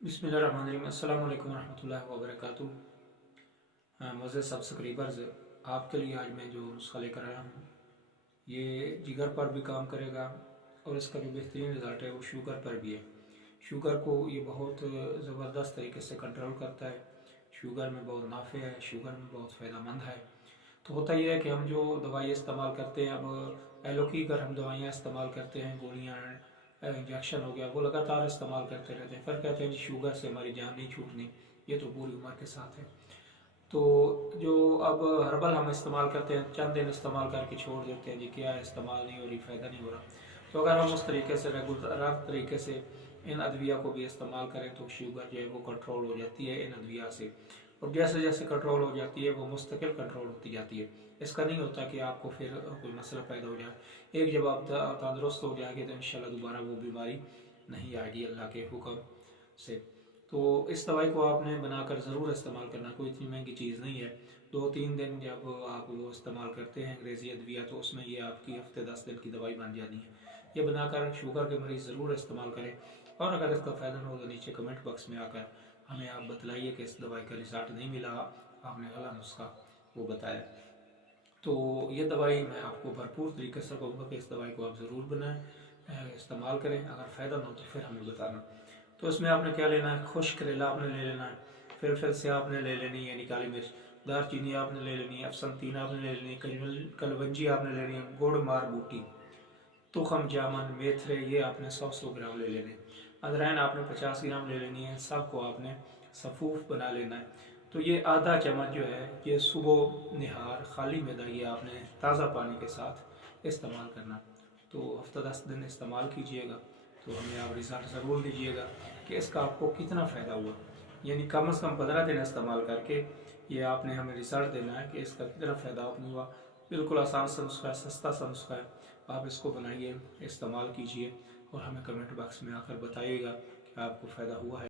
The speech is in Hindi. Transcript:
बिस्मिल्लाहिर्रहमानिर्रहीम। अस्सलाम वालेकुम रहमतुल्लाहि व बरकातुहू। मुझे सब्सक्राइबर्स, आपके लिए आज मैं जो नुस्खा लेकर आया हूँ ये जिगर पर भी काम करेगा और इसका जो बेहतरीन रिज़ल्ट है वो शुगर पर भी है। शुगर को ये बहुत ज़बरदस्त तरीके से कंट्रोल करता है। शुगर में बहुत नाफे है, शुगर में बहुत फ़ायदेमंद है। तो होता यह है कि हम जो दवाई इस्तेमाल करते हैं, अब एलो की अगर हम दवाइयाँ इस्तेमाल करते हैं, गोलियाँ, इंजेक्शन हो गया, वो लगातार इस्तेमाल करते रहते हैं, फिर कहते हैं जी शुगर से हमारी जान नहीं छूटनी, ये तो पूरी उम्र के साथ है। तो जो अब हर्बल हम इस्तेमाल करते हैं, चंद दिन इस्तेमाल करके छोड़ देते हैं, जी क्या है, इस्तेमाल नहीं हो रही, फ़ायदा नहीं हो रहा। तो अगर हम उस तरीके से रेगुलर तरीके से इन अद्विया को भी इस्तेमाल करें तो शुगर जो है वो कंट्रोल हो जाती है इन अद्विया से। और जैसे जैसे कंट्रोल हो जाती है वो मुस्तकिल कंट्रोल होती जाती है। इसका नहीं होता कि आपको फिर कोई मसला पैदा हो जाए। एक जब आप तंदुरुस्त हो जाएंगे तो इंशाल्लाह दोबारा वो बीमारी नहीं आएगी अल्लाह के हुक्म से। तो इस दवाई को आपने बनाकर ज़रूर इस्तेमाल करना, कोई इतनी महंगी चीज़ नहीं है। 2-3 दिन जब आप वो इस्तेमाल करते हैं अंग्रेज़ी अद्विया, तो उसमें ये आपकी हफ्ते 10 दिन की दवाई बन जानी है। ये बनाकर शुगर के मरीज़ ज़रूर इस्तेमाल करें। और अगर इसका फ़ायदा ना हो तो नीचे कमेंट बॉक्स में आकर हमें आप बतलाइए कि इस दवाई का रिज़ल्ट नहीं मिला, आपने गलत नुस्खा वो बताया। तो ये दवाई मैं आपको भरपूर तरीके से कहूँगा कि इस दवाई को आप ज़रूर बनाएं, इस्तेमाल करें। अगर फ़ायदा ना हो तो फिर हमें बताना। तो इसमें आपने क्या लेना है, खुश करेला आपने ले लेना है, फिलफिल से आपने ले लेनी है, काली मिर्च, दारचीनी आपने ले लेनी है, अफसनतीन आपने ले लेनी है, कलवंजी आपने लेनी है, गुड़ मार बूटी, तुखम जामन मेथरे ये आपने 100 ग्राम ले लेने। अदरैन आपने 50 ग्राम ले लेनी है। सबको आपने सफ़ूफ बना लेना है। तो ये आधा चम्मच जो है ये सुबह निहार खाली मैदा ये आपने ताज़ा पानी के साथ इस्तेमाल करना। तो हफ्ता 10 दिन इस्तेमाल कीजिएगा तो हमें आप रिज़ल्ट ज़रूर दीजिएगा कि इसका आपको कितना फ़ायदा हुआ। यानी कम से कम 15 दिन इस्तेमाल करके ये आपने हमें रिज़ल्ट देना है कि इसका कितना फ़ायदा आपने हुआ। बिल्कुल आसान सा नुस्खा है, सस्ता सा नुस्खा है। आप इसको बनाइए, इस्तेमाल कीजिए और हमें कमेंट बॉक्स में आकर बताइएगा कि आपको फ़ायदा हुआ है।